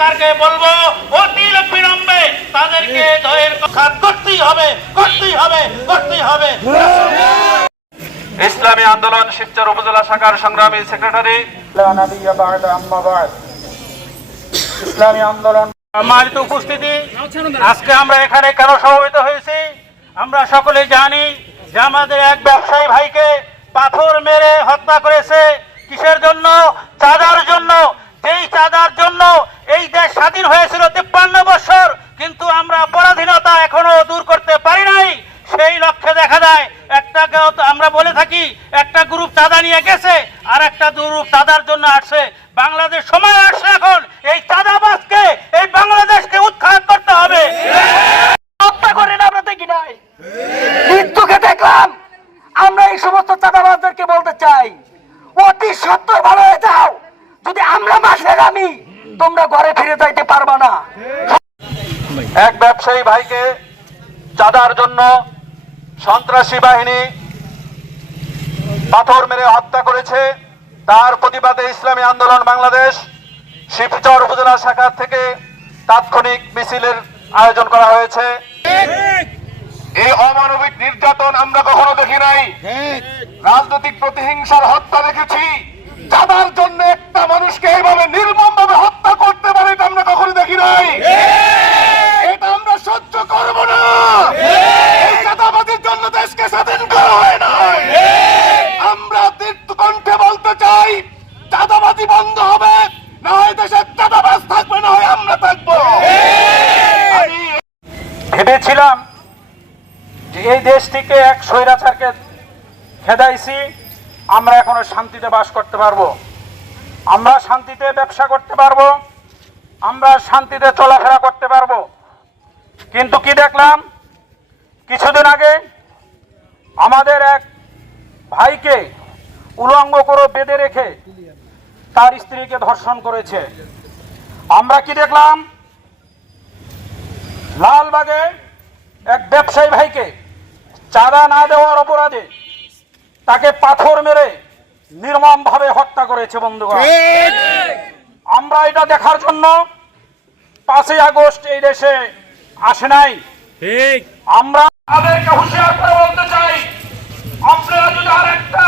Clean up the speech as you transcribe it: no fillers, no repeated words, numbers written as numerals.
সরকারকে বলবো অতি বিলম্বে তাদেরকে দয়ের খাত করতেই হবে। ইসলামী আন্দোলন শিবচর উপজেলা শাখার সংগ্রামী সেক্রেটারি ইসলামী আন্দোলন সম্মানিত উপস্থিতি, আজকে আমরা এখানে কেন সমবেত হয়েছি আমরা সকলে জানি যে আমাদের এক ব্যবসায়ী ভাইকে পাথর মেরে হত্যা করেছে। কিসের জন্য? চাঁদার জন্য। যেই চাঁদার জন্য এই দেশ স্বাধীন হয়েছিল 53 বছর, কিন্তু আমরা পরাধীনতা এখনো দূর করতে পারি নাই। সেই লক্ষ্যে দেখা যায় আমরা বলে থাকি একটা গ্রুপ চাঁদা নিয়ে গেছে আর একটা গ্রুপ চাঁদার জন্য আসছে। বাংলাদেশ সময় আসছে এখন এই চাঁদাবাজকে, এই বাংলাদেশকে উৎখাত করতে হবে। হত্যা করেন আমরা দেখি নাই, মৃত্যুকে দেখলাম। আমরা এই সমস্ত চাঁদাবাজদেরকে বলতে চাই অতি সত্তর ভালো হয়ে যাও। যদি আমরা মাসে নামি তোমরা ঘরে ফিরে যাইতে পারবা না। এক ব্যবসায়ী ভাইকে চাঁদার জন্য সন্ত্রাসী বাহিনী পাথর মেরে হত্যা করেছে। তার প্রতিবাদে ইসলামী আন্দোলন বাংলাদেশ শিবচর উপজেলা শাখা থেকে তাৎক্ষণিক মিছিলের আয়োজন করা হয়েছে। এই অমানবিক নির্যাতন আমরা কখনো দেখি নাই। রাজনৈতিক প্রতিহিংসার হত্যা দেখেছি। চাঁদার জন্য একটা মানুষকে এইভাবে নির্মমভাবে হত্যা করতে পারে এটা আমরা কখনো দেখি নাই। এটা আমরা সহ্য করব না। এই চাঁদাবাজির জন্য দেশকে স্বাধীন করা হয় না। আমরা কণ্ঠে বলতে চাই চাঁদাবাজি বন্ধ হবে, না হয় দেশের চাঁদাবাজ থাকবে, না হয় আমরা থাকবো। আমি ভেবেছিলাম যে এই দেশ থেকে এক স্বৈরাচারকে খেদাইছি, আমরা এখনো শান্তিতে বাস করতে পারবো, আমরা শান্তিতে ব্যবসা করতে পারবো, আমরা শান্তিতে চলাফেরা করতে পারবো। কিন্তু কি দেখলাম, কিছুদিন আগে আমাদের এক ভাইকে উলঙ্গ করে বেঁধে রেখে তার স্ত্রীকে ধর্ষণ করেছে। আমরা কি দেখলাম, লালবাগে এক ব্যবসায়ী ভাইকে চাঁদা না দেওয়ার অপরাধে তাকে পাথর মেরে নির্মমভাবে হত্যা করেছে। বন্ধুগণ, আমরা এটা দেখার জন্য 5ই আগস্ট এই দেশে আসে নাই। আমরা তাদেরকে হুঁশিয়ার করে বলতে চাই, আপনারা যদি আরেকটা